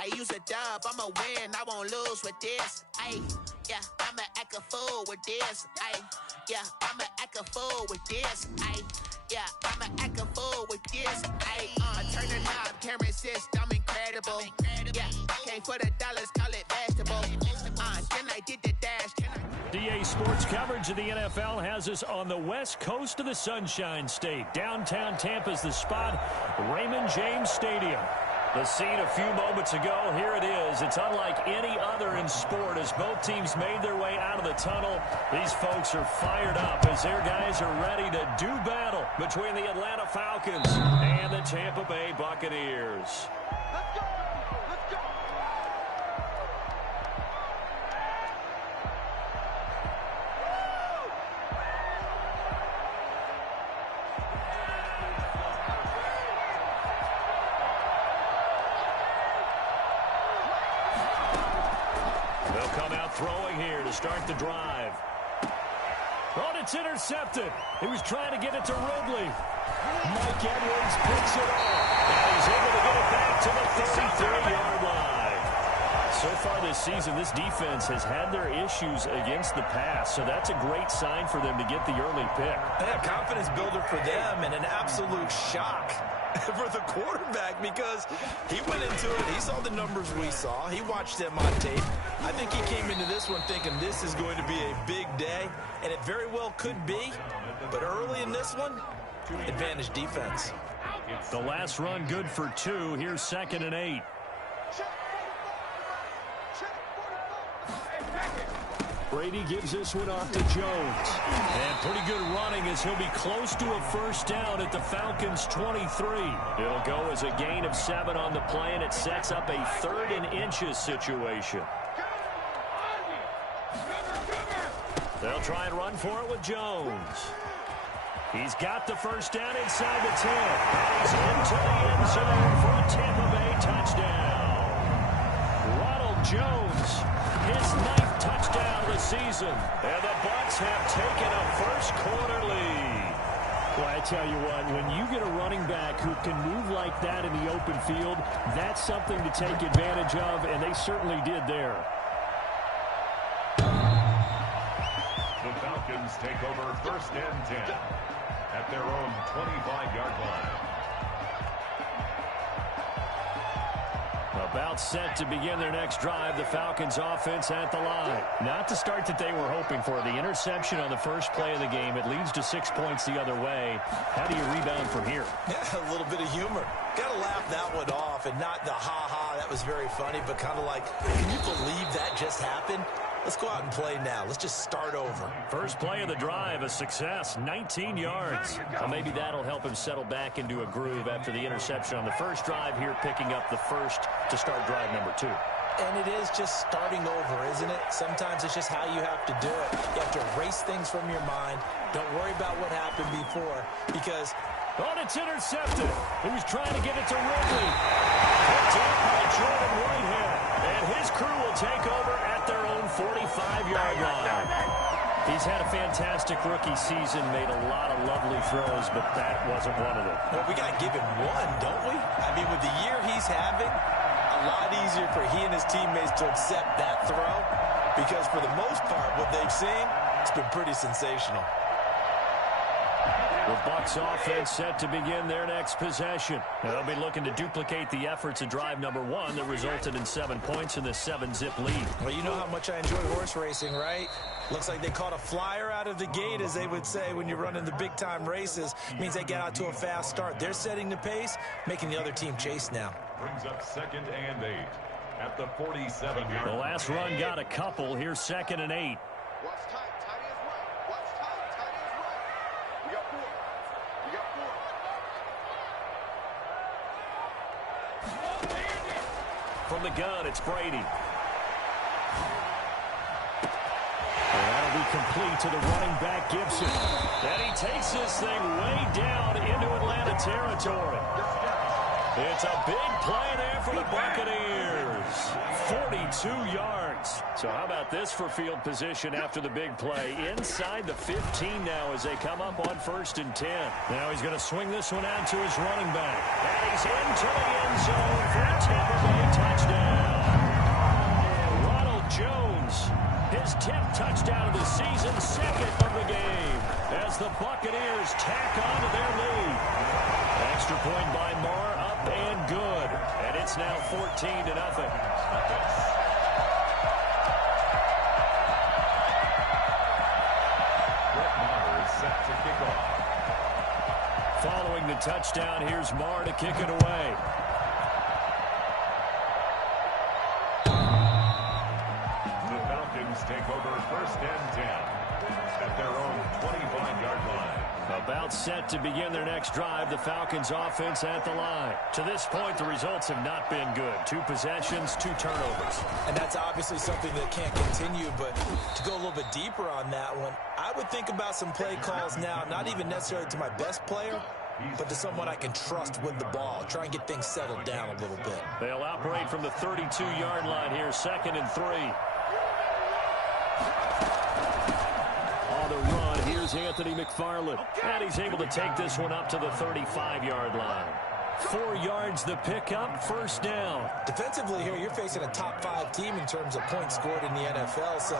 I use a dub, I'ma win, I won't lose with this. Ay, yeah, I'ma act a fool with this. Ay, yeah, I'ma act a fool with this. Ay, yeah, I'ma act a fool with this. Ay, turn the knob, camera assist, I'm incredible. Yeah, came for the dollars, call it vegetable. Then I did the dash. DA Sports coverage of the NFL has us on the west coast of the Sunshine State. Downtown Tampa's the spot, Raymond James Stadium. The scene a few moments ago, here it is. It's unlike any other in sport as both teams made their way out of the tunnel. These folks are fired up as their guys are ready to do battle between the Atlanta Falcons and the Tampa Bay Buccaneers. Throwing here to start the drive. Oh, it's intercepted. He was trying to get it to Ridley. Mike Edwards picks it up. And he's able to get it back to the 33-yard line. So far this season, this defense has had their issues against the pass, so that's a great sign for them to get the early pick. Yeah, confidence builder for them and an absolute shock for the quarterback because he went into it. He saw the numbers we saw. He watched them on tape. I think he came into this one thinking this is going to be a big day, and it very well could be. But early in this one, advantage defense. The last run good for 2. Here's 2nd and 8. Brady gives this one off to Jones. And pretty good running as he'll be close to a first down at the Falcons' 23. It'll go as a gain of 7 on the play, and it sets up a 3rd and inches situation. They'll try and run for it with Jones. He's got the first down inside the 10. And he's into the end zone for a Tampa Bay touchdown. Ronald Jones, his 9th touchdown of the season. And the Bucs have taken a first-quarter lead. Well, I tell you what, when you get a running back who can move like that in the open field, that's something to take advantage of, and they certainly did there. The Falcons take over 1st and 10 at their own 25-yard line. About set to begin their next drive, the Falcons offense at the line. Not the start that they were hoping for. The interception on the first play of the game. It leads to 6 points the other way. How do you rebound from here? Yeah, a little bit of humor. Got to laugh that one off and not the ha-ha. That was very funny, but kind of like, can you believe that just happened? Let's go out and play now. Let's just start over. First play of the drive, a success, 19 yards. Well, maybe that'll help him settle back into a groove after the interception on the first drive here, picking up the first to start drive number 2. And it is just starting over, isn't it? Sometimes it's just how you have to do it. You have to erase things from your mind. Don't worry about what happened before because... Oh, it's intercepted. He was trying to get it to Ridley. Picked up by Jordan Whitehead. And his crew will take over at their own 45-yard line. He's had a fantastic rookie season, made a lot of lovely throws, but that wasn't one of them. Well, we got to give him one, don't we? I mean, with the year he's having, a lot easier for he and his teammates to accept that throw because for the most part, what they've seen, it's been pretty sensational. The Bucs offense set to begin their next possession. They'll be looking to duplicate the efforts of drive number 1 that resulted in 7 points in the 7-zip lead. Well, you know how much I enjoy horse racing, right? Looks like they caught a flyer out of the gate, as they would say when you're running the big-time races. Means they get out to a fast start. They're setting the pace, making the other team chase now. Brings up 2nd and 8 at the 47-yard line. The last run got a couple. Here's 2nd and 8. From the gun, it's Brady. And that'll be complete to the running back, Gibson. And he takes this thing way down into Atlanta territory. It's a big play there for the Buccaneers. 42 yards. So how about this for field position after the big play? Inside the 15 now as they come up on 1st and 10. Now he's going to swing this one out to his running back. And he's into the end zone for a Tampa Bay touchdown. Ronald Jones, his 10th touchdown of the season, 2nd of the game, as the Buccaneers tack on to their lead. Extra point by Marr, up and good. And it's now 14-0. Brett Maher is set to kick off. Following the touchdown, here's Marr to kick it away. The Falcons take over 1st and 10 at their own 25-yard line. About set to begin their next drive, the Falcons offense at the line. To this point, the results have not been good. 2 possessions, 2 turnovers. And that's obviously something that can't continue, but to go a little bit deeper on that one, I would think about some play calls now, not even necessarily to my best player, but to someone I can trust with the ball. Try and get things settled down a little bit. They'll operate from the 32-yard line here, 2nd and 3. On the run, here's Anthony McFarland. And he's able to take this one up to the 35-yard line. 4 yards the pickup, 1st down. Defensively here, you're facing a top 5 team in terms of points scored in the NFL. So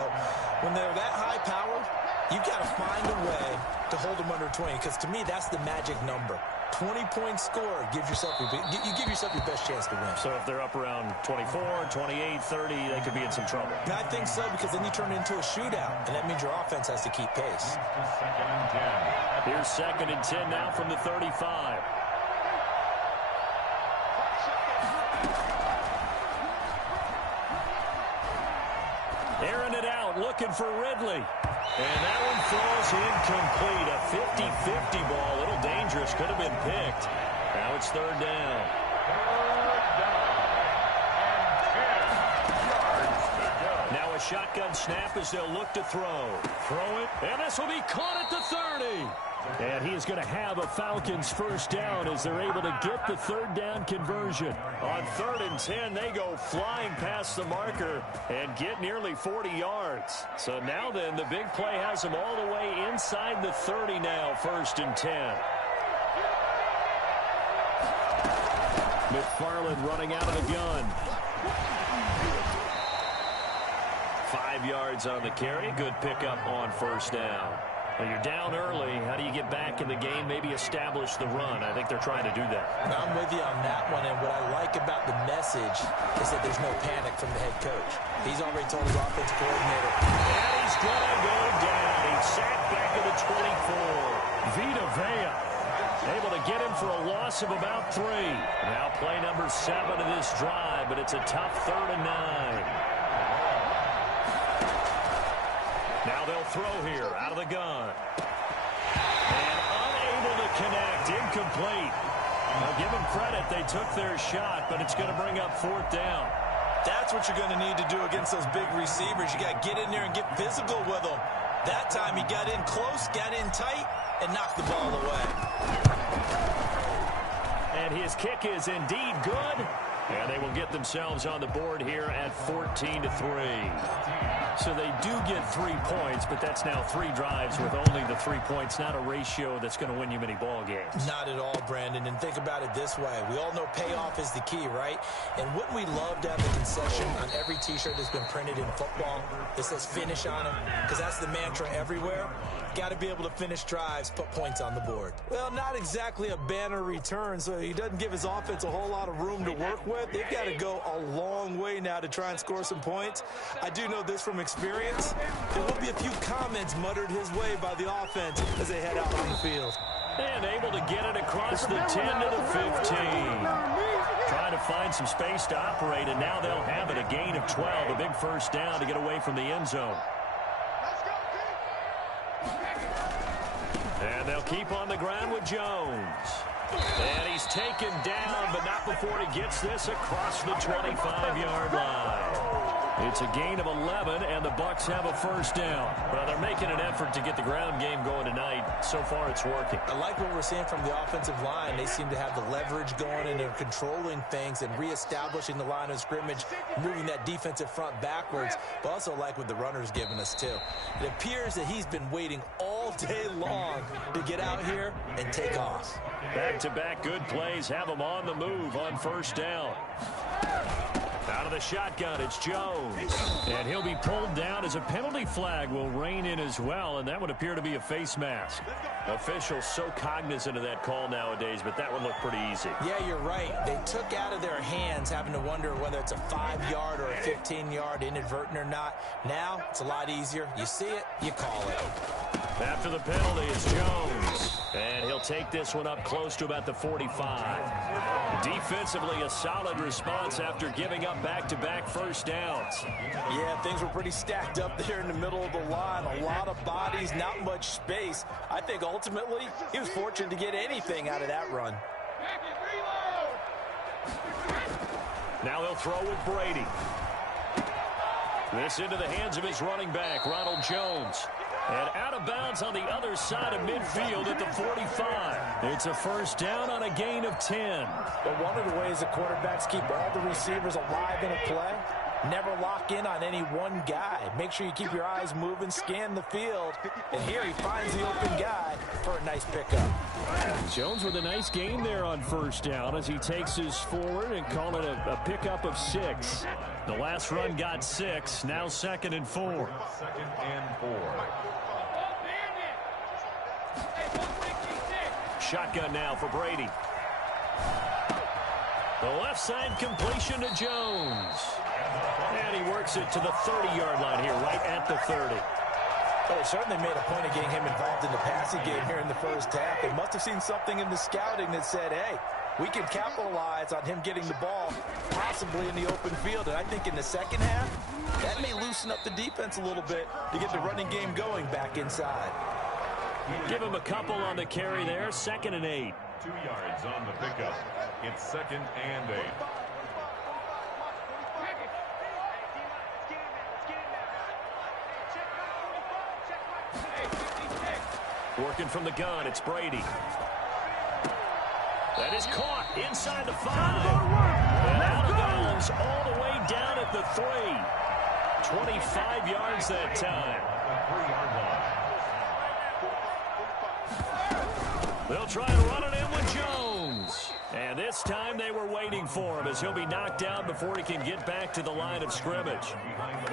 when they're that high-powered, you've got to find a way to hold them under 20, because to me, that's the magic number. 20 points scored, you give yourself your best chance to win. So if they're up around 24, 28, 30, they could be in some trouble. And I think so, because then you turn it into a shootout, and that means your offense has to keep pace. 2nd and 10. Here's 2nd and 10 now from the 35. Airing it out, looking for Ridley. And that one falls incomplete. A 50-50 ball. A little dangerous. Could have been picked. Now it's 3rd down. 3rd down and 10 yards to go. Now a shotgun snap as they'll look to throw. Throw it, and this will be caught at the 30. And he is going to have a Falcons 1st down as they're able to get the 3rd down conversion. On 3rd and 10, they go flying past the marker and get nearly 40 yards. So now then, the big play has them all the way inside the 30 now, 1st and 10. McFarland running out of the gun. 5 yards on the carry. Good pickup on 1st down. Well, you're down early. How do you get back in the game? Maybe establish the run. I think they're trying to do that. Now, I'm with you on that one, and what I like about the message is that there's no panic from the head coach. He's already told his offensive coordinator. And he's going to go down. He's sacked back at the 24. Vita Vea able to get him for a loss of about 3. Now play number 7 of this drive, but it's a tough 3rd and 9. Now they'll throw here out of the gun. And unable to connect. Incomplete. I'll give them credit. They took their shot, but it's going to bring up 4th down. That's what you're going to need to do against those big receivers. You got to get in there and get physical with them. That time he got in close, got in tight, and knocked the ball away. And his kick is indeed good. And they will get themselves on the board here at 14-3. So they do get 3 points, but that's now 3 drives with only the 3 points. Not a ratio that's going to win you many ball games. Not at all, Brandon. And think about it this way. We all know payoff is the key, right? And wouldn't we love to have the concession on every T-shirt that's been printed in football that says finish on them? Because that's the mantra everywhere. Got to be able to finish drives, put points on the board. Well, not exactly a banner return, so he doesn't give his offense a whole lot of room to work with. They've got to go a long way now to try and score some points. I do know this from experience. There will be a few comments muttered his way by the offense as they head out on the field. And able to get it across the 10 to the 15. Trying to find some space to operate, and now they'll have it. A gain of 12, a big 1st down to get away from the end zone. And they'll keep on the ground with Jones. And he's taken down, but not before he gets this across the 25-yard line. It's a gain of 11, and the Bucs have a first down. Well, they're making an effort to get the ground game going tonight. So far, it's working. I like what we're seeing from the offensive line. They seem to have the leverage going, and they're controlling things and reestablishing the line of scrimmage, moving that defensive front backwards. But also like what the runner's giving us, too. It appears that he's been waiting all day long to get out here and take off. Back-to-back good plays have him on the move on first down. Out of the shotgun, it's Jones. And he'll be pulled down as a penalty flag will rein in as well, and that would appear to be a face mask. Officials so cognizant of that call nowadays, but that would look pretty easy. Yeah, you're right. They took out of their hands having to wonder whether it's a 5-yard or a 15-yard inadvertent or not. Now, it's a lot easier. You see it, you call it. After the penalty, it's Jones. And he'll take this one up close to about the 45. Defensively, a solid response after giving up back-to-back first downs. Yeah, things were pretty stacked up there in the middle of the line. A lot of bodies, not much space. I think ultimately he was fortunate to get anything out of that run. Now he'll throw with Brady. This into the hands of his running back, Ronald Jones. And out of bounds on the other side of midfield at the 45. It's a first down on a gain of 10. But one of the ways the quarterbacks keep all the receivers alive in a play, never lock in on any one guy. Make sure you keep your eyes moving, scan the field. And here he finds the open guy for a nice pickup. Jones with a nice gain there on first down as he takes his forward and call it a pickup of 6. The last run got 6, now 2nd and 4. 2nd and 4. Shotgun now for Brady. The left side completion to Jones. And he works it to the 30-yard line here, right at the 30. Well, they certainly made a point of getting him involved in the passing game here in the first half. They must have seen something in the scouting that said, hey, we can capitalize on him getting the ball possibly in the open field. And I think in the second half, that may loosen up the defense a little bit to get the running game going back inside. Give him a couple on the carry there. 2nd and 8. 2 yards on the pickup. It's 2nd and 8. Working from the gun, it's Brady. That is caught inside the 5. And out of bounds all the way down at the 3. 25 yards that time. The 3-yard line. They'll try and run it in with Jones. And this time they were waiting for him as he'll be knocked down before he can get back to the line of scrimmage.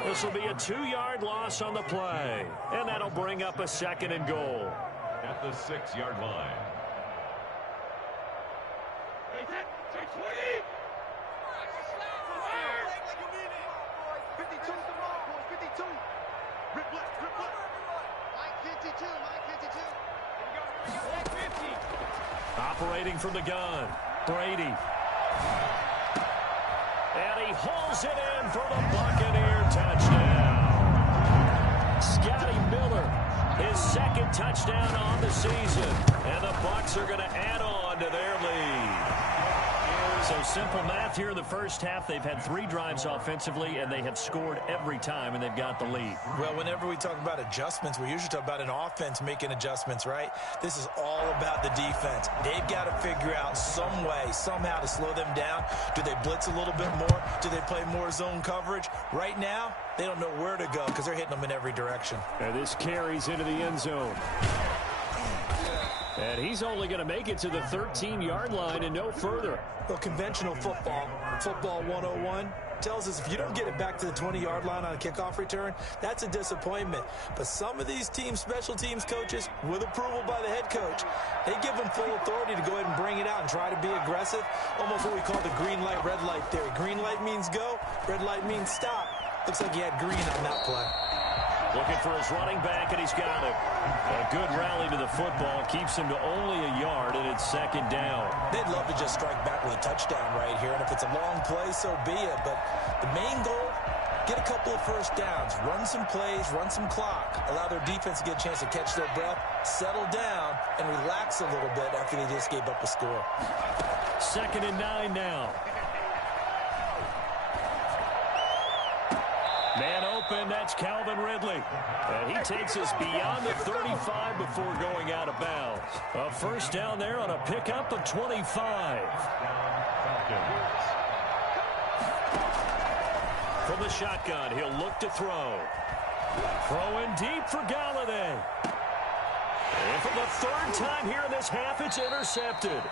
This will be a 2-yard loss on the play. And that'll bring up a 2nd and goal. At the 6-yard line. Operating from the gun, Brady. And he hauls it in for the Buccaneer touchdown. Scotty Miller, his 2nd touchdown on the season. And the Bucs are going to add on to their lead. So simple math here in the first half. They've had 3 drives offensively, and they have scored every time, and they've got the lead. Well, whenever we talk about adjustments, we usually talk about an offense making adjustments, right? This is all about the defense. They've got to figure out some way, somehow to slow them down. Do they blitz a little bit more? Do they play more zone coverage? Right now, they don't know where to go because they're hitting them in every direction. And this carries into the end zone. And he's only going to make it to the 13-yard line and no further. Well, conventional football 101, tells us if you don't get it back to the 20-yard line on a kickoff return, that's a disappointment. But some of these teams, special teams coaches, with approval by the head coach, they give them full authority to go ahead and bring it out and try to be aggressive. Almost what we call the green light, red light theory. Green light means go, red light means stop. Looks like he had green on that play. Looking for his running back, and he's got it. A good rally to the football keeps him to only a yard, and it's 2nd down. They'd love to just strike back with a touchdown right here, and if it's a long play, so be it. But the main goal, get a couple of first downs, run some plays, run some clock, allow their defense to get a chance to catch their breath, settle down, and relax a little bit after they just gave up a score. 2nd and 9 now. Man open, that's Calvin Ridley. And he takes us beyond the 35 before going out of bounds. A first down there on a pickup of 25. From the shotgun, he'll look to throw. Throwing deep for Galladay. And for the third time here in this half, it's intercepted.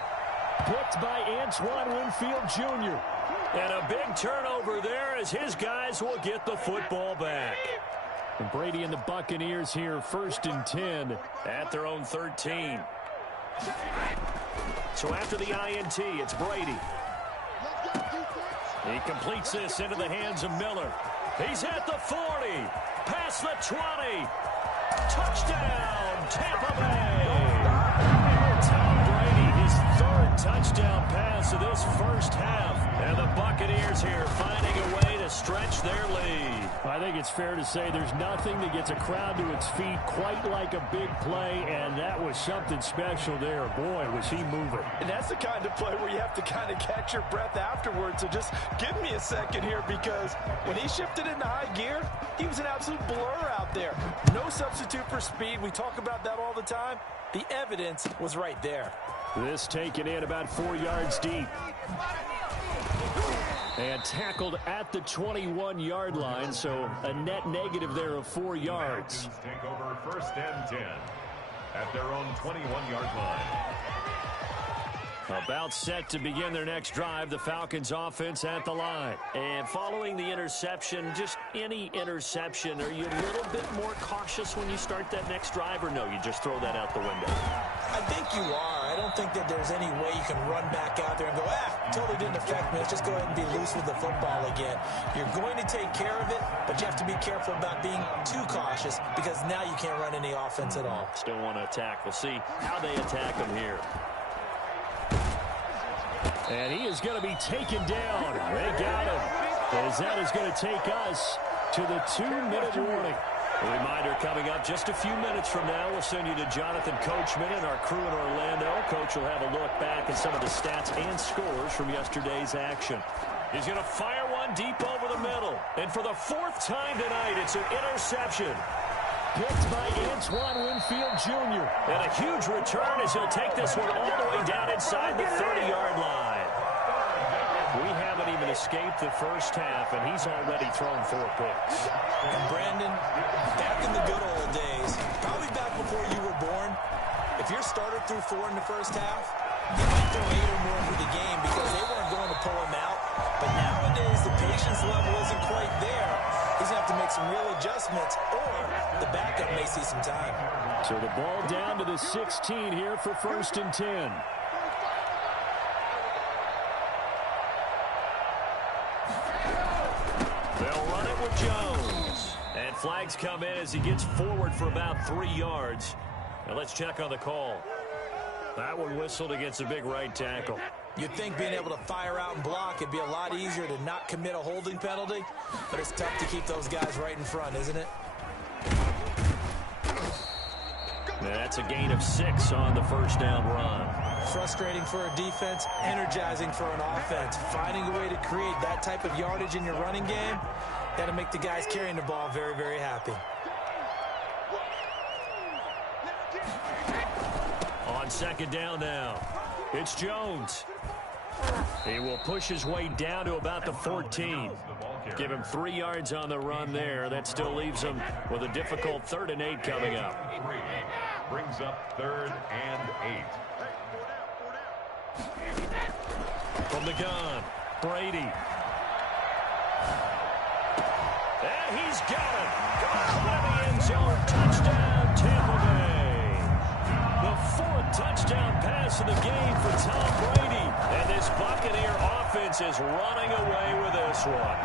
Picked by Antoine Winfield Jr. And a big turnover there as his guys will get the football back. And Brady and the Buccaneers here, 1st and 10 at their own 13. So after the INT, it's Brady. He completes this into the hands of Miller. He's at the 40, past the 20. Touchdown, Tampa Bay. Tom Brady, his 3rd touchdown pass of this first half. And the Buccaneers here finding a way to stretch their lead. I think it's fair to say there's nothing that gets a crowd to its feet quite like a big play, and that was something special there. Boy, was he moving. And that's the kind of play where you have to kind of catch your breath afterwards. So just give me a second here, because when he shifted into high gear, he was an absolute blur out there. No substitute for speed. We talk about that all the time. The evidence was right there. This taken in about 4 yards deep. And tackled at the 21-yard line, so a net negative there of 4 yards. Take over 1st and 10 at their own 21-yard line. About set to begin their next drive, the Falcons offense at the line. And following the interception, just any interception, are you a little bit more cautious when you start that next drive, or no, you just throw that out the window? I think you are. I don't think that there's any way you can run back out there and go, totally didn't affect me. Let's just go ahead and be loose with the football again. You're going to take care of it, but you have to be careful about being too cautious, because now you can't run any offense at all. Still want to attack. We'll see how they attack them here. And he is going to be taken down. They got him. As that is going to take us to the 2-minute warning. A reminder coming up just a few minutes from now. We'll send you to Jonathan Coachman and our crew in Orlando. Coach will have a look back at some of the stats and scores from yesterday's action. He's going to fire one deep over the middle. And for the 4th time tonight, it's an interception. Picked by Antoine Winfield Jr. And a huge return as he'll take this one all the way down inside the 30-yard line. We haven't even escaped the first half, and he's already thrown 4 picks. And Brandon, back in the good old days, probably back before you were born, if your starter threw 4 in the first half, he might throw 8 or more for the game because they weren't going to pull him out. But nowadays, the patience level isn't quite there. He's going to have to make some real adjustments, or the backup may see some time. So the ball down to the 16 here for 1st and 10. They'll run it with Jones. And flags come in as he gets forward for about 3 yards. Now let's check on the call. That one whistled against a big right tackle. You'd think being able to fire out and block it'd be a lot easier to not commit a holding penalty, but it's tough to keep those guys right in front, isn't it? That's a gain of 6 on the first down run. Frustrating for a defense, energizing for an offense. Finding a way to create that type of yardage in your running game, that'll make the guys carrying the ball very, very happy. On 2nd down now, it's Jones. He will push his way down to about the 14. Give him 3 yards on the run there. That still leaves him with a difficult 3rd and 8 coming up. Brings up 3rd and 8. From the gun, Brady. And he's got it. Caught in the end zone. Touchdown, Tampa Bay. The 4th touchdown pass of the game for Tom Brady. And this Buccaneer offense is running away with this one.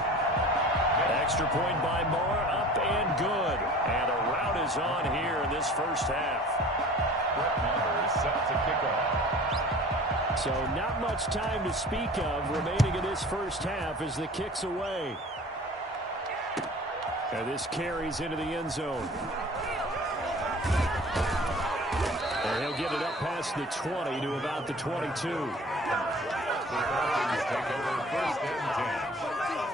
Extra point by Moore, up and good. And a rout is on here in this first half. Brett Maher is set to kick off. So not much time to speak of remaining in this first half as the kick's away. And this carries into the end zone. And he'll get it up past the 20 to about the 22. The Falcons take over 1st and 10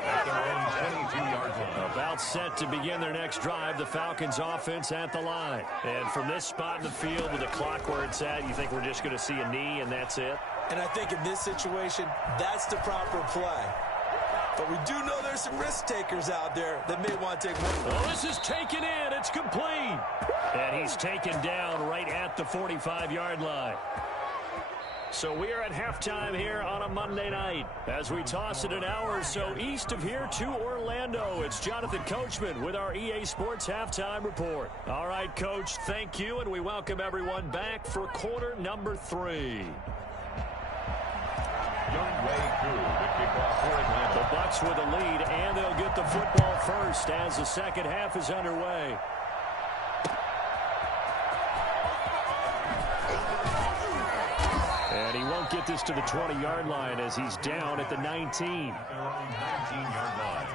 at their own 22-yard line. About timeout set to begin their next drive. The Falcons offense at the line. And from this spot in the field with the clock where it's at, you think we're just going to see a knee and that's it? And I think in this situation, that's the proper play. But we do know there's some risk takers out there that may want to take one. Oh, this is taken in. It's complete. And he's taken down right at the 45-yard line. So we are at halftime here on a Monday night. As we toss it an hour or so east of here to Orlando, it's Jonathan Coachman with our EA Sports Halftime Report. All right, Coach, thank you, and we welcome everyone back for quarter number 3. The Bucs with a lead, and they'll get the football first as the second half is underway. And he won't get this to the 20-yard line as he's down at the 19. 19-yard line.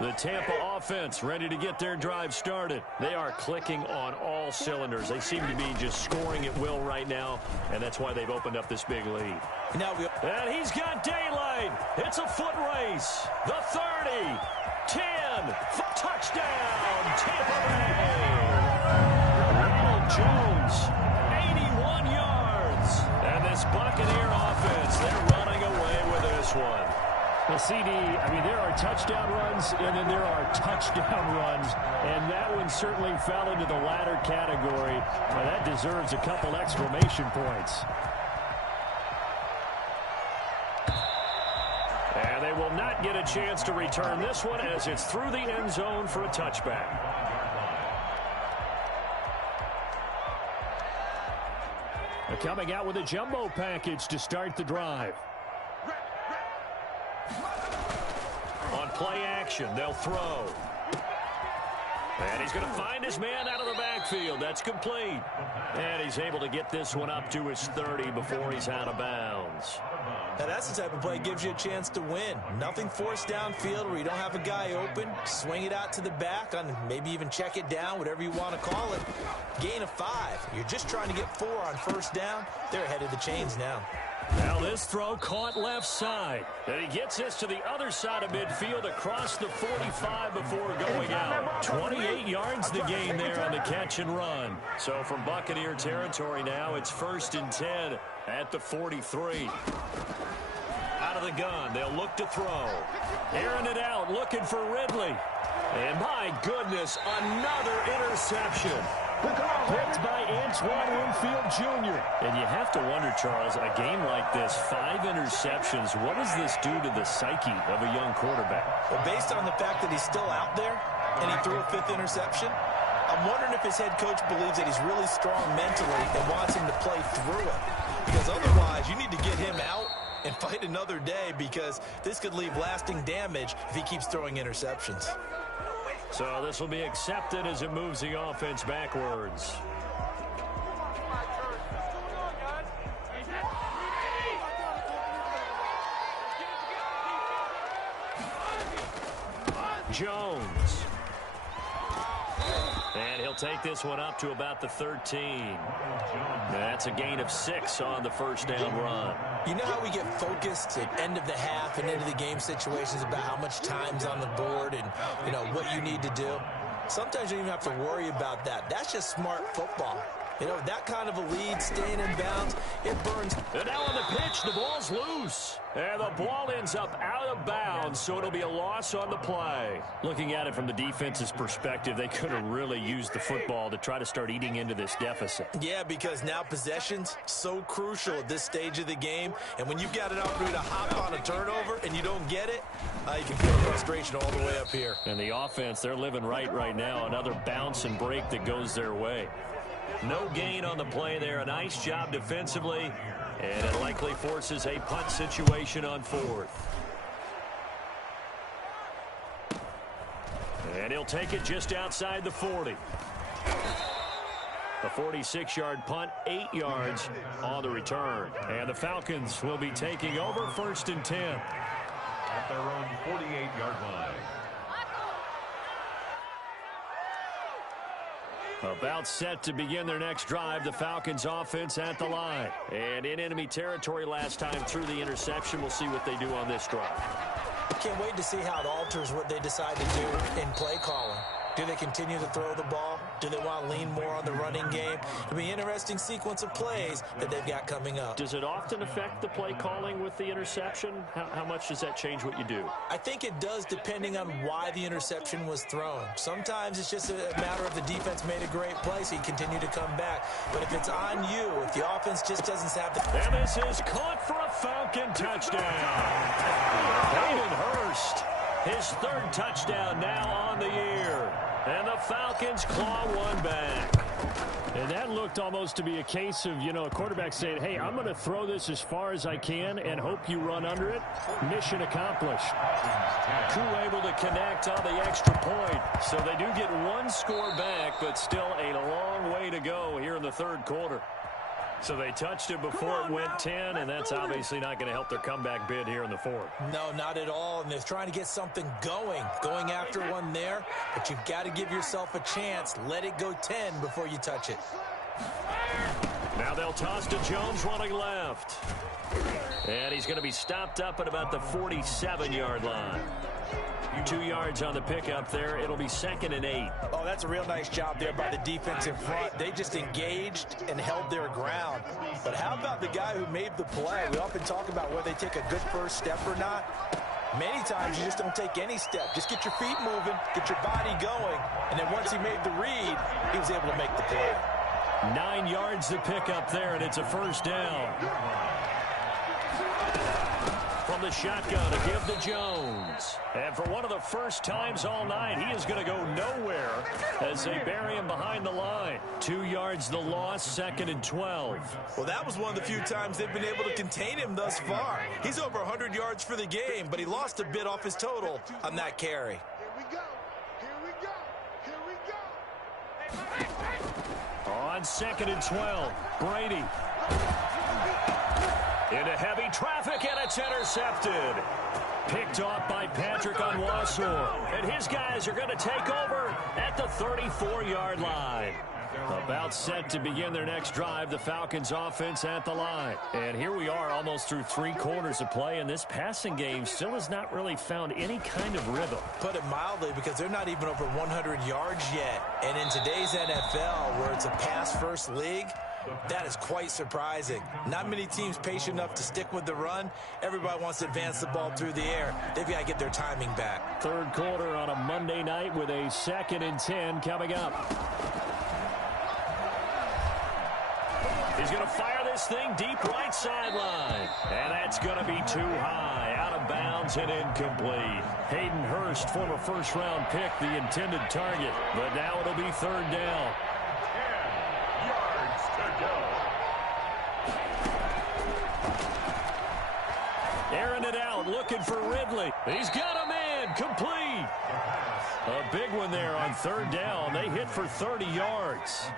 The Tampa offense ready to get their drive started. They are clicking on all cylinders. They seem to be just scoring at will right now, and that's why they've opened up this big lead. And he's got daylight. It's a foot race. The 30, 10, touchdown, Tampa Bay. Ronald Jones, 81 yards. And this Buccaneer offense, they're running away with this one. Well, CD, I mean, there are touchdown runs, and then there are touchdown runs, and that one certainly fell into the latter category. Well, that deserves a couple exclamation points. And they will not get a chance to return this one as it's through the end zone for a touchback. Coming out with a jumbo package to start the drive. On play action, they'll throw. And he's going to find his man out of the backfield. That's complete. And he's able to get this one up to his 30 before he's out of bounds. Now, that's the type of play that gives you a chance to win. Nothing forced downfield where you don't have a guy open. Swing it out to the back, on maybe even check it down, whatever you want to call it. Gain of 5. You're just trying to get 4 on first down. They're ahead of the chains now. Now this throw caught left side. And he gets this to the other side of midfield across the 45 before going out. 28 yards the gain there on the catch and run. So from Buccaneer territory now, it's 1st and 10 at the 43. Out of the gun, they'll look to throw. Airing it out, looking for Ridley. And my goodness, another interception. Picked by Antoine Winfield Jr. And you have to wonder, Charles, a game like this, 5 interceptions, what does this do to the psyche of a young quarterback? Well, based on the fact that he's still out there and he threw a 5th interception, I'm wondering if his head coach believes that he's really strong mentally and wants him to play through it. Because otherwise, you need to get him out and fight another day, because this could leave lasting damage if he keeps throwing interceptions. So this will be accepted as it moves the offense backwards. Jones. And he'll take this one up to about the 13. That's a gain of 6 on the first down run. You know how we get focused at end of the half and into the game situations about how much time's on the board and, you know, what you need to do? Sometimes you don't even have to worry about that. That's just smart football. You know, that kind of a lead, staying in bounds, it burns. And now on the pitch, the ball's loose. And the ball ends up out of bounds, so it'll be a loss on the play. Looking at it from the defense's perspective, they could have really used the football to try to start eating into this deficit. Yeah, because now possession's so crucial at this stage of the game. And when you've got an opportunity to hop on a turnover and you don't get it, you can feel frustration all the way up here. And the offense, they're living right now. Another bounce and break that goes their way. No gain on the play there. A nice job defensively. And it likely forces a punt situation on 4th. And he'll take it just outside the 40. A 46-yard punt, 8 yards on the return. And the Falcons will be taking over 1st and 10. At their own 48-yard line. About set to begin their next drive, the Falcons offense at the line. And in enemy territory last time through the interception. We'll see what they do on this drive. Can't wait to see how it alters what they decide to do in play calling. Do they continue to throw the ball? Do they want to lean more on the running game? It'll be an interesting sequence of plays that they've got coming up. Does it often affect the play calling with the interception? How much does that change what you do? I think it does depending on why the interception was thrown. Sometimes it's just a matter of the defense made a great play, so you continue to come back. But if it's on you, if the offense just doesn't have the... And this is caught for a Falcon touchdown. Hayden Hurst, his third touchdown now on the year. And the Falcons claw one back. And that looked almost to be a case of, a quarterback saying, hey, I'm going to throw this as far as I can and hope you run under it. Mission accomplished. Crew able to connect on the extra point. So they do get one score back, but still a long way to go here in the third quarter. So they touched it before it went 10, and that's obviously not going to help their comeback bid here in the fourth. No, not at all, and they're trying to get something going after one there, but you've got to give yourself a chance. Let it go 10 before you touch it. Now they'll toss to Jones running left. And he's going to be stopped up at about the 47-yard line. 2 yards on the pickup there. It'll be 2nd and 8. Oh, that's a real nice job there by the defense in front. They just engaged and held their ground. But how about the guy who made the play? We often talk about whether they take a good first step or not. Many times you just don't take any step. Just get your feet moving, get your body going, and then once he made the read, he was able to make the play. 9 yards to pick up there, and it's a first down. From the shotgun to give to Jones. And for one of the first times all night, he is going to go nowhere as they bury him behind the line. 2 yards the loss, 2nd and 12. Well, that was one of the few times they've been able to contain him thus far. He's over 100 yards for the game, but he lost a bit off his total on that carry. Here we go. Here we go. Here we go. On 2nd and 12, Brady. Into heavy traffic, and it's intercepted. Picked off by Patrick Onwuasor. And his guys are going to take over at the 34-yard line. About set to begin their next drive, the Falcons offense at the line. And here we are almost through 3 quarters of play, and this passing game still has not really found any kind of rhythm. Put it mildly, because they're not even over 100 yards yet. And in today's NFL, where it's a pass-first league, that is quite surprising. Not many teams patient enough to stick with the run. Everybody wants to advance the ball through the air. They've got to get their timing back. Third quarter on a Monday night with a 2nd and 10 coming up. He's going to fire this thing deep right sideline. And that's going to be too high. Out of bounds and incomplete. Hayden Hurst, former first-round pick, the intended target. But now it'll be 3rd down. 10 yards to go. Airing it out, looking for Ridley. He's got a man, complete. A big one there on 3rd down. They hit for 30 yards.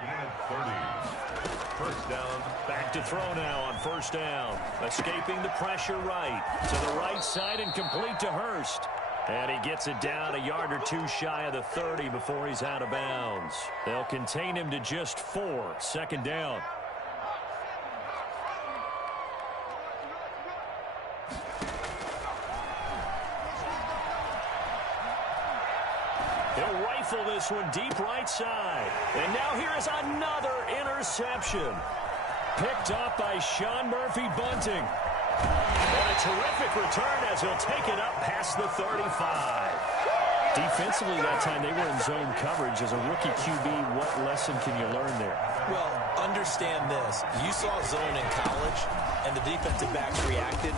First down. Back to throw now on 1st down. Escaping the pressure right. To the right side and complete to Hurst. And he gets it down a yard or 2 shy of the 30 before he's out of bounds. They'll contain him to just 4. 2nd down. He'll rifle this one deep right side. And now here is another interception. Picked up by Sean Murphy-Bunting. And a terrific return as he'll take it up past the 35. Defensively that time, they were in zone coverage. As a rookie QB, what lesson can you learn there? Well, understand this. You saw zone in college, and the defensive backs reacted,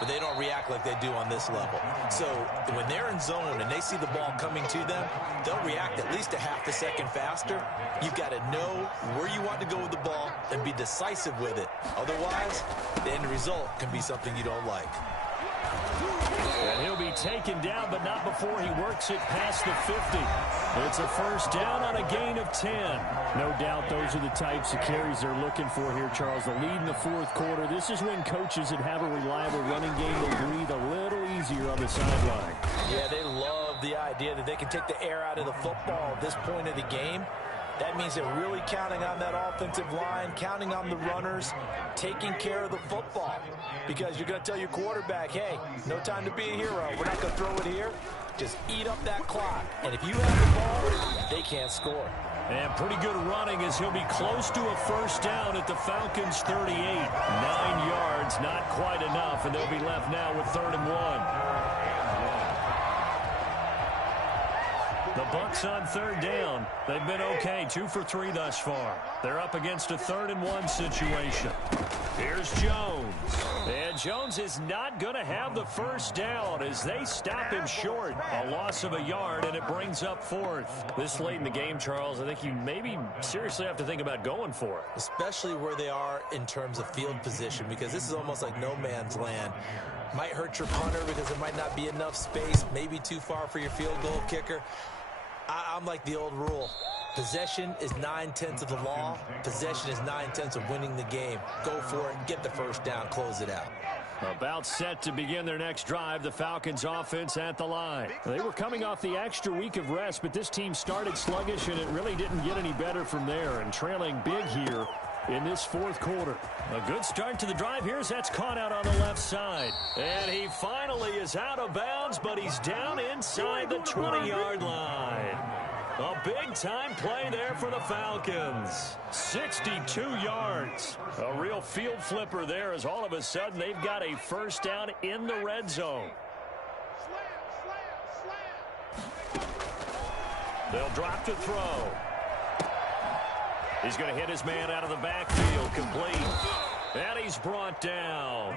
but they don't react like they do on this level. So when they're in zone and they see the ball coming to them, they'll react at least a half a second faster. You've got to know where you want to go with the ball and be decisive with it. Otherwise, the end result can be something you don't like. And he'll be taken down, but not before he works it past the 50. It's a first down on a gain of 10. No doubt those are the types of carries they're looking for here, Charles. The lead in the 4th quarter. This is when coaches that have a reliable running game will breathe a little easier on the sideline. Yeah, they love the idea that they can take the air out of the football at this point of the game. That means they're really counting on that offensive line, counting on the runners, taking care of the football. Because you're going to tell your quarterback, hey, no time to be a hero. We're not going to throw it here. Just eat up that clock. And if you have the ball, they can't score. And pretty good running as he'll be close to a first down at the Falcons' 38. 9 yards, not quite enough, and they'll be left now with 3rd and 1. The Bucs on 3rd down. They've been okay, 2 for 3 thus far. They're up against a 3rd and 1 situation. Here's Jones. And Jones is not going to have the first down as they stop him short. A loss of a yard, and it brings up 4th. This late in the game, Charles, I think you maybe seriously have to think about going for it. Especially where they are in terms of field position, because this is almost like no man's land. Might hurt your punter because there might not be enough space, maybe too far for your field goal kicker. I'm like the old rule. Possession is 9/10 of the law. Possession is 9/10 of winning the game. Go for it, get the first down, close it out. About set to begin their next drive, the Falcons offense at the line. They were coming off the extra week of rest, but this team started sluggish, and it really didn't get any better from there, and trailing big here in this 4th quarter. A good start to the drive here as that's caught out on the left side. And he finally is out of bounds, but he's down inside the 20-yard line. A big-time play there for the Falcons. 62 yards. A real field flipper there as all of a sudden they've got a first down in the red zone. They'll drop to throw. He's going to hit his man out of the backfield, complete. And he's brought down.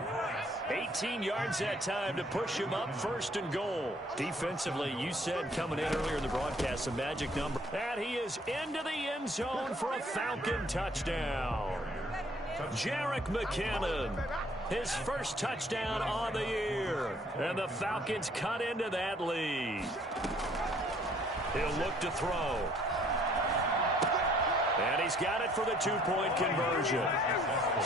18 yards that time to push him up 1st and goal. Defensively, you said coming in earlier in the broadcast, a magic number. And he is into the end zone for a Falcon touchdown. Jerick McKinnon, his first touchdown on the year. And the Falcons cut into that lead. He'll look to throw. And he's got it for the 2-point conversion.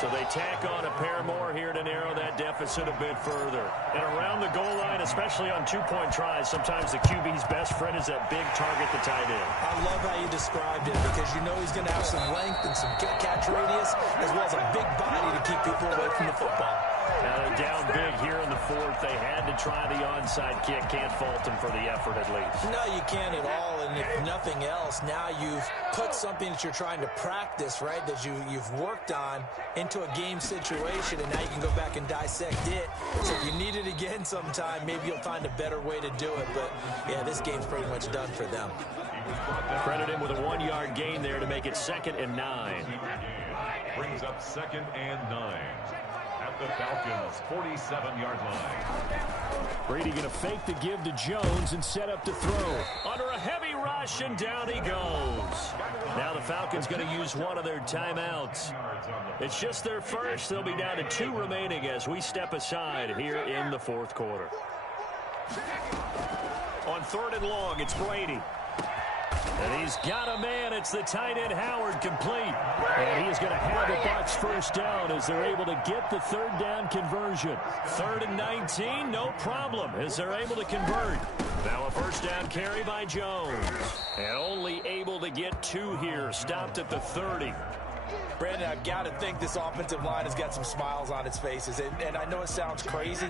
So they tack on a pair more here to narrow that deficit a bit further. And around the goal line, especially on 2-point tries, sometimes the QB's best friend is that big target, the tight end. I love how you described it because you know he's going to have some length and some catch radius as well as a big body to keep people away from the football. Now they're down big here in the 4th. They had to try the onside kick. Can't fault them for the effort at least. No, you can't at all. And if nothing else, now you've put something that you're trying to practice, right, that you've worked on into a game situation, and now you can go back and dissect it. So if you need it again sometime, maybe you'll find a better way to do it. But, yeah, this game's pretty much done for them. Credit him with a 1-yard gain there to make it 2nd and 9. Brings up 2nd and 9. At the Falcons' 47-yard line. Brady going to fake the give to Jones and set up to throw. Under a heavy rush, and down he goes. Now the Falcons going to use one of their timeouts. It's just their first. They'll be down to 2 remaining as we step aside here in the 4th quarter. On 3rd and long, it's Brady. And he's got a man. It's the tight end Howard, complete. And he is going to have the Bucs first down as they're able to get the 3rd down conversion. 3rd and 19, no problem as they're able to convert. Now a first down carry by Jones. And only able to get 2 here. Stopped at the 30. Brandon, I've got to think this offensive line has got some smiles on its faces. And I know it sounds crazy,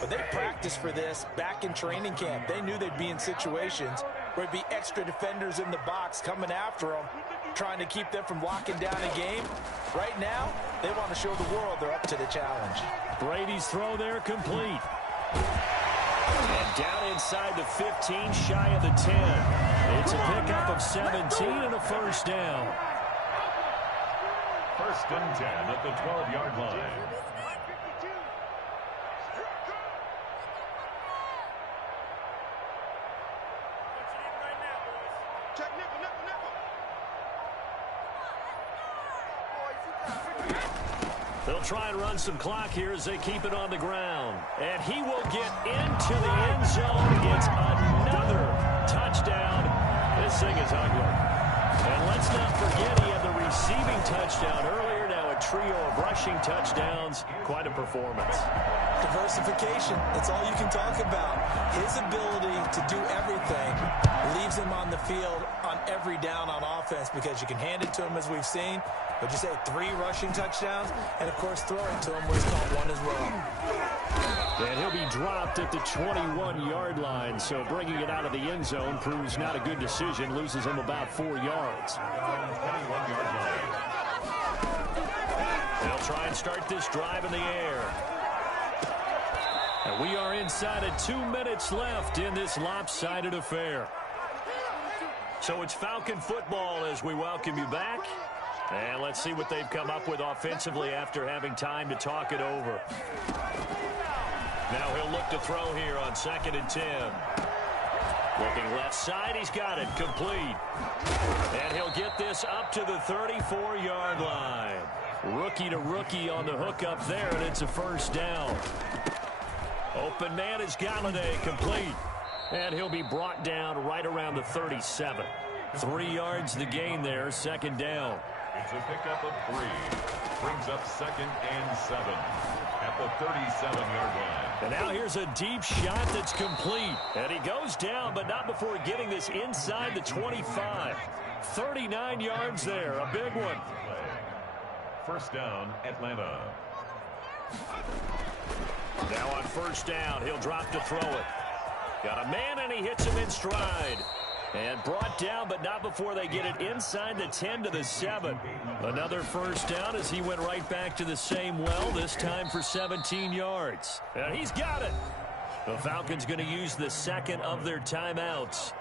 but they practiced for this back in training camp. They knew they'd be in situations where it'd be extra defenders in the box coming after them, trying to keep them from locking down a game. Right now, they want to show the world they're up to the challenge. Brady's throw there complete. And down inside the 15, shy of the 10. It's a pickup of 17 and a first down. 1st and 10 at the 12-yard line. They'll try and run some clock here as they keep it on the ground. And he will get into the end zone. It's another touchdown. This thing is ugly. And let's not forget he had the receiving touchdown earlier. Now a trio of rushing touchdowns. Quite a performance. Diversification. That's all you can talk about. His ability to do everything leaves him on the field on every down on offense because you can hand it to him, as we've seen. Would you say 3 rushing touchdowns? And, of course, throwing to him where he's caught 1 as well. And he'll be dropped at the 21-yard line, so bringing it out of the end zone proves not a good decision. Loses him about 4 yards. They'll try and start this drive in the air. And we are inside of 2 minutes left in this lopsided affair. So it's Falcon football as we welcome you back. And let's see what they've come up with offensively after having time to talk it over. Now he'll look to throw here on 2nd and 10. Looking left side, he's got it, complete. And he'll get this up to the 34-yard line. Rookie to rookie on the hook up there, and it's a first down. Open man is Galladay, complete. And he'll be brought down right around the 37. 3 yards the gain there, 2nd down. It's a pickup of 3. Brings up 2nd and 7 at the 37-yard line. And now here's a deep shot that's complete. And he goes down, but not before getting this inside the 25. 39 yards there, a big one. First down, Atlanta. Now on first down, he'll drop to throw it. Got a man, and he hits him in stride. And brought down, but not before they get it inside the 10 to the 7. Another first down as he went right back to the same well, this time for 17 yards. And he's got it. The Falcons going to use the second of their timeouts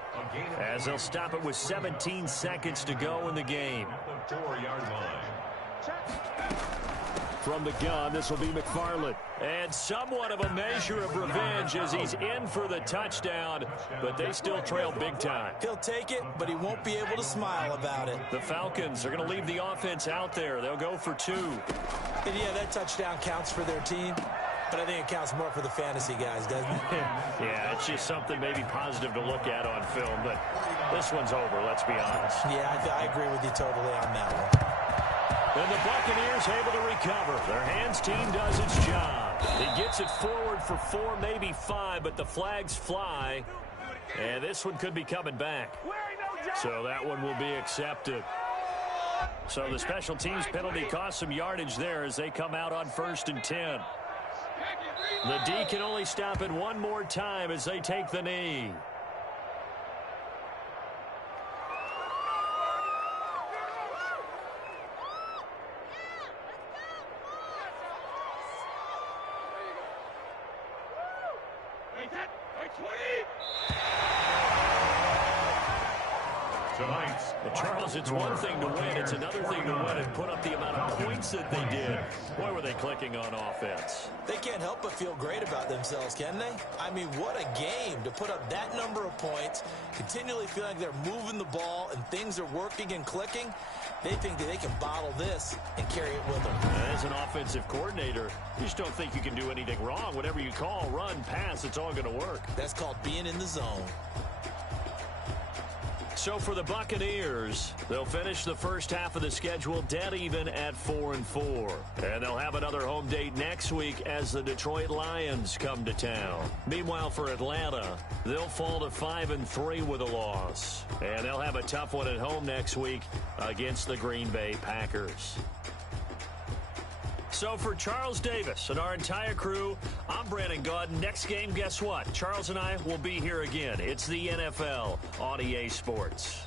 as they'll stop it with 17 seconds to go in the game. At the 4-yard line. From the gun, this will be McFarland. And somewhat of a measure of revenge as he's in for the touchdown, but they still trail big time. He'll take it, but he won't be able to smile about it. The Falcons are going to leave the offense out there. They'll go for 2. And yeah, that touchdown counts for their team, but I think it counts more for the fantasy guys, doesn't it? Yeah, it's just something maybe positive to look at on film, but this one's over, let's be honest. Yeah, I agree with you totally on that one. And the Buccaneers able to recover. Their hands team does its job. He gets it forward for 4, maybe 5, but the flags fly. And this one could be coming back. So that one will be accepted. So the special teams penalty cost some yardage there as they come out on 1st and 10. The D can only stop it one more time as they take the knee. Well, Charles, it's one thing to win. It's another thing to win and put up the amount of points that they did. Boy, were they clicking on offense. They can't help but feel great about themselves, can they? I mean, what a game to put up that number of points, continually feeling like they're moving the ball and things are working and clicking. They think that they can bottle this and carry it with them. As an offensive coordinator, you just don't think you can do anything wrong. Whatever you call, run, pass, it's all going to work. That's called being in the zone. So for the Buccaneers, they'll finish the first half of the schedule dead even at 4-4. And they'll have another home date next week as the Detroit Lions come to town. Meanwhile, for Atlanta, they'll fall to 5-3 with a loss. And they'll have a tough one at home next week against the Green Bay Packers. So for Charles Davis and our entire crew, I'm Brandon Gaudin. Next game, guess what? Charles and I will be here again. It's the NFL on EA Sports.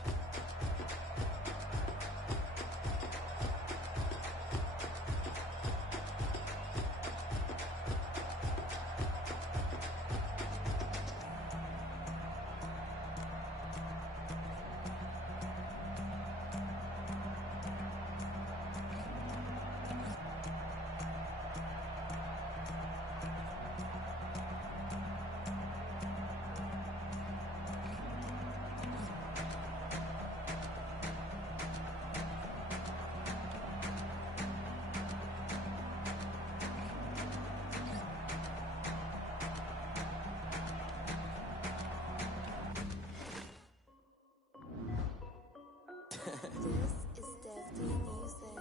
This is Dev D Music.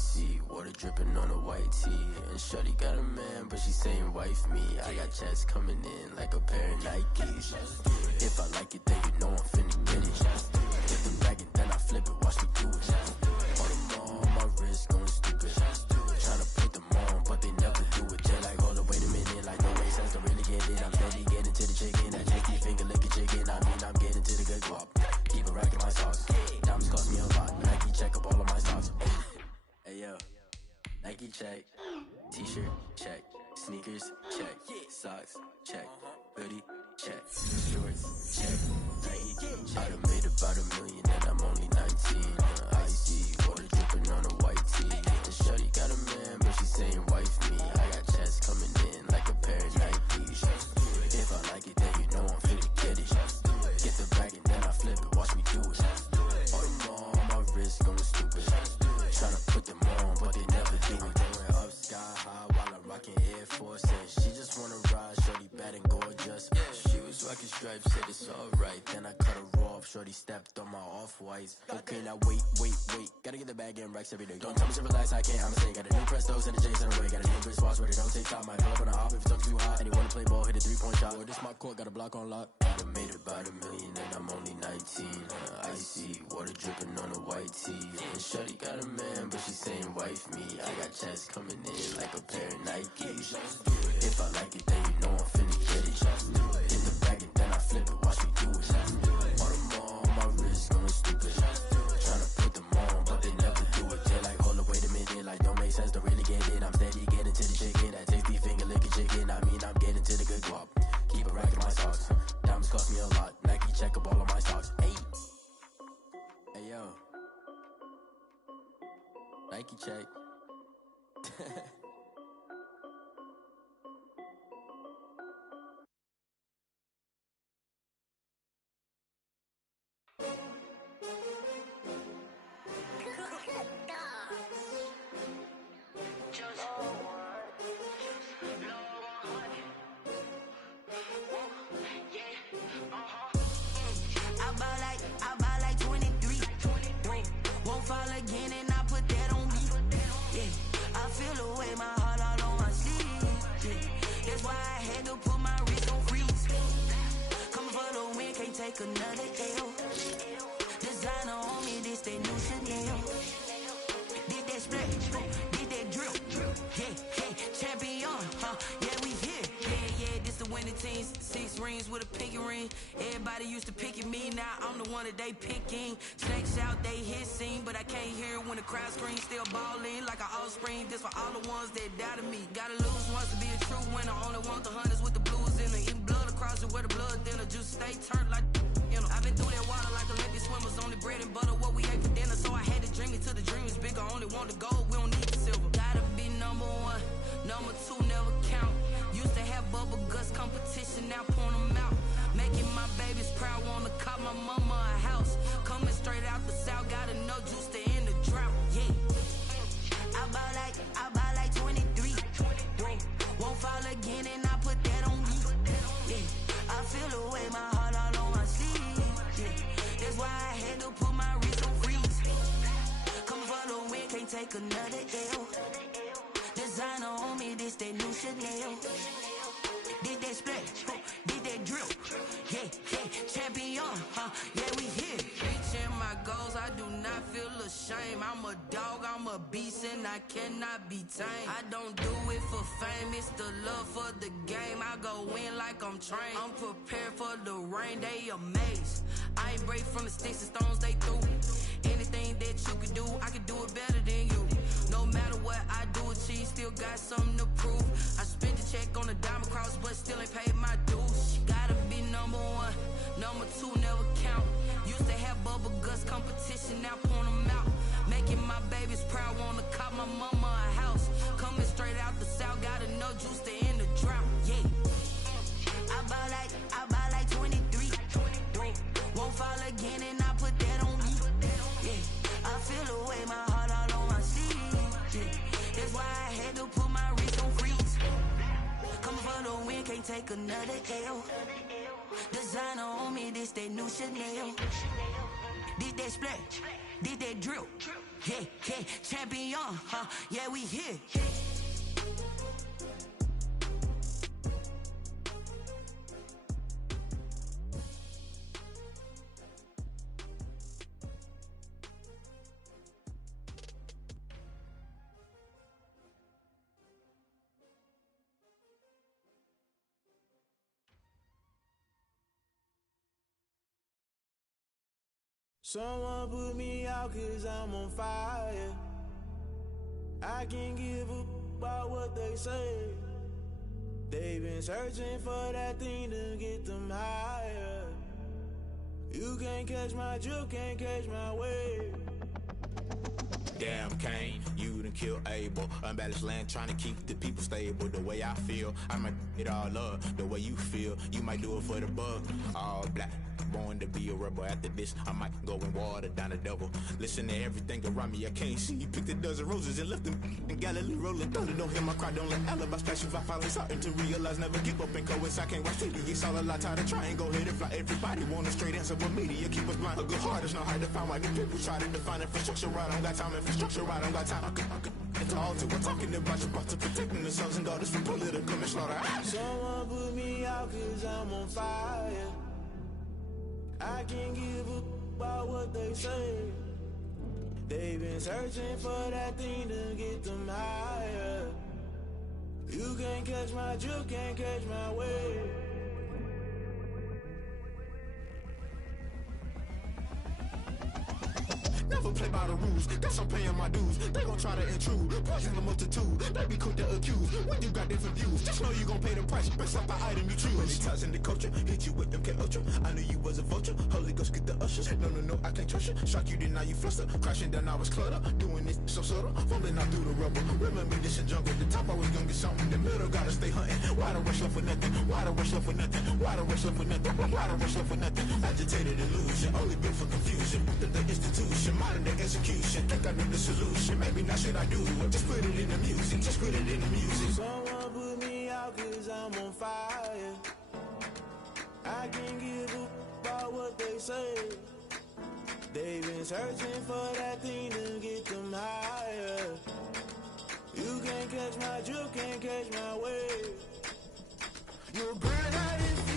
icy water dripping on a white tee. And shorty got a man, but she saying wife me. I got checks coming in like a pair of Nikes. If I like it, then you know I'm finna get it. Get the bag and then I flip it, watch me do it. On them all, my wrist going stupid. Tryna put them on, but they never do it. They're like, hold up, wait a minute, like no way sense to really get it. I'm steady getting to the chicken, that tasty finger licking chicken. I mean, I'm getting to the good guap. Keep it racking my sauce. Diamonds cost me a lot. Nike check up all of my stocks. Hey yo, Nike check, t-shirt check, sneakers check, socks check, hoodie check, shorts check, Nike check. I done made about $1 million and I'm only 19. Icy water dripping on a white tee. And shorty got a man, but she saying wife me. I got checks coming in like a pair of Nikes. If I like it, then you know I'm finna get it. Get the bag and then I flip it, watch me do it. On them all, my wrist going stupid. Tryna put them on, but they never do it. Going up sky high while I'm rocking Air Force. And she just wanna ride, shorty bad and gorgeous. She was rocking stripes, said it's alright. Then I cut her off, shorty stepped on my off-whites. Okay, now wait. Gotta get the bag and racks every day. Don't tell me to relax, I can't, I'ma say. Got a new Prestos and a Jason away. Got a new wristwatch where they don't take time. Might pull up on a hop if it's up too hot. And he wanna play ball, hit a 3-point shot. Or this my court, got a block on lock. I done made about $1 million and I'm only 19. Icy water dripping on a white tee. And shorty got a man, but she saying wife me. I got checks coming in like a pair of Nikes. If I like it, then you know I'm finna get it. Hit the bag and then I flip it, watch me do it. On them all, my wrist going stupid. Tryna put them on, but they never do it. They're like, hold up, wait a minute, like don't make sense to really get it. I'm steady getting to the chicken, that tasty finger licking chicken. I mean, I'm getting to the good guap. Keep it racking my socks. Diamonds cost me a lot. Nike check up all of my stocks. Hey yo, Nike check. I buy like 23. Won't fall again and I put that on me. Yeah, I feel away my heart all on my sleeve. Yeah, that's why I had to put my wrist on freeze. Coming for the win, can't take another L. Designer on me, this that new Chanel. Did that splash, did that drill. Yeah, champion, yeah, we here. Yeah, this the winning team. 6 rings with a pinky ring. Everybody used to pick at me, now I'm the one that they picking. Snakes out, they hit scene, but I can't hear it when the crowd screams. Still ballin' like an offspring. This for all the ones that doubted me. Gotta lose once to be a true winner. Only want the hunters with the blues in it. Eating blood across it where the blood thinner. Juice stay turned like, you know. I've been through that water like Olympic swimmers. Only bread and butter, what we ate for dinner. So I had to dream it till the dream is bigger. Only want the gold, we don't need the silver. Gotta be number 1, number 2 never count. Used to have bubble guts competition, now point them out. Making my babies proud, wanna cop my mama a house. Coming straight out the south, gotta know juice to end the drought. Yeah, I buy like 23. Won't fall again and I put that on me. Yeah, I feel away my heart all on my sleeve. Yeah, that's why I had to put my wrist on freeze. Coming for the win, can't take another L. Designer on me, this that new Chanel. Did that splash, did that drill. Yeah, champion, yeah, we here. Reaching my goals, I do not feel ashamed. I'm a dog, I'm a beast, and I cannot be tamed. I don't do it for fame, it's the love for the game. I go in like I'm trained. I'm prepared for the rain, they amazed. I ain't break from the sticks and stones they threw. Anything that you can do, I can do it better than you. No matter what I do, achieve, still got something to prove. I spent the check on the diamond cross, but still ain't paid my dues. Gotta be number 1, number 2 never count. Used to have bubble guts competition, now point them out. Making my babies proud, wanna cop my mama a house. Coming straight out the south, gotta know juice to end the drought. Yeah, I buy like 23. Won't fall again and I put that on me. Yeah, I feel away my heart all on my sleeve. Yeah, that's why I had to put my wrist on freeze. Coming for the win, can't take another L. Designer on me, this that new Chanel. Did that splash, did that drill. Yeah, champion, huh? Yeah, we here. Someone put me out 'cause I'm on fire. I can't give a about what they say. They've been searching for that thing to get them higher. You can't catch my drift, can't catch my wave. Damn, Kane, you done killed Abel. Unbalanced land, trying to keep the people stable. The way I feel, I might it all up. The way you feel, you might do it for the bug. All black, born to be a rebel. After this, I might go and water down the devil. Listen to everything around me, I can't see. Picked a dozen roses and left them in Galilee rolling thunder. Don't hear my cry, don't let alibis pass you. I finally starting to realize, never give up and coincide. I can't watch TV, it's all a lot. Tired of trying, go ahead and fly. Everybody want a straight answer, but media keep us blind. A good heart is not hard to find. Why the people try to define infrastructure right? I don't got time, infrastructure right, I don't got time. I could it's all to we're talking about you, about to protecting the sons and daughters from political and slaughter. Someone put me out 'cause I'm on fire. I can't give a about what they say. They've been searching for that thing to get them higher. You can't catch my drift, can't catch my wave. Never play by the rules, guess I'm paying my dues. They gon' try to intrude, poison the multitude. They be quick to accuse, when you got different views. Just know you gon' pay the price, based off the item you choose. Many times in the culture, hit you with MK Ultra. I knew you was a vulture, Holy Ghost get the ushers. No, I can't trust you. Shock you, then now you fluster. Crashing down, I was clutter. Doing this so subtle, falling out through the rubble. Remember this a jungle, the top always gonna get something. The middle gotta stay hunting. Why the rush left for nothing? Why the rush left for nothing? Why the rush left for nothing? Why the rush left for nothing? Agitated illusion, only built for confusion. The institution, modern day execution. Think I know the solution. Maybe not should I do it? Just put it in the music. Just put it in the music. Someone put me out 'cause I'm on fire. I can't give a about what they say. They've been searching for that thing to get them higher. You can't catch my drift, can't catch my wave. You'll burn out in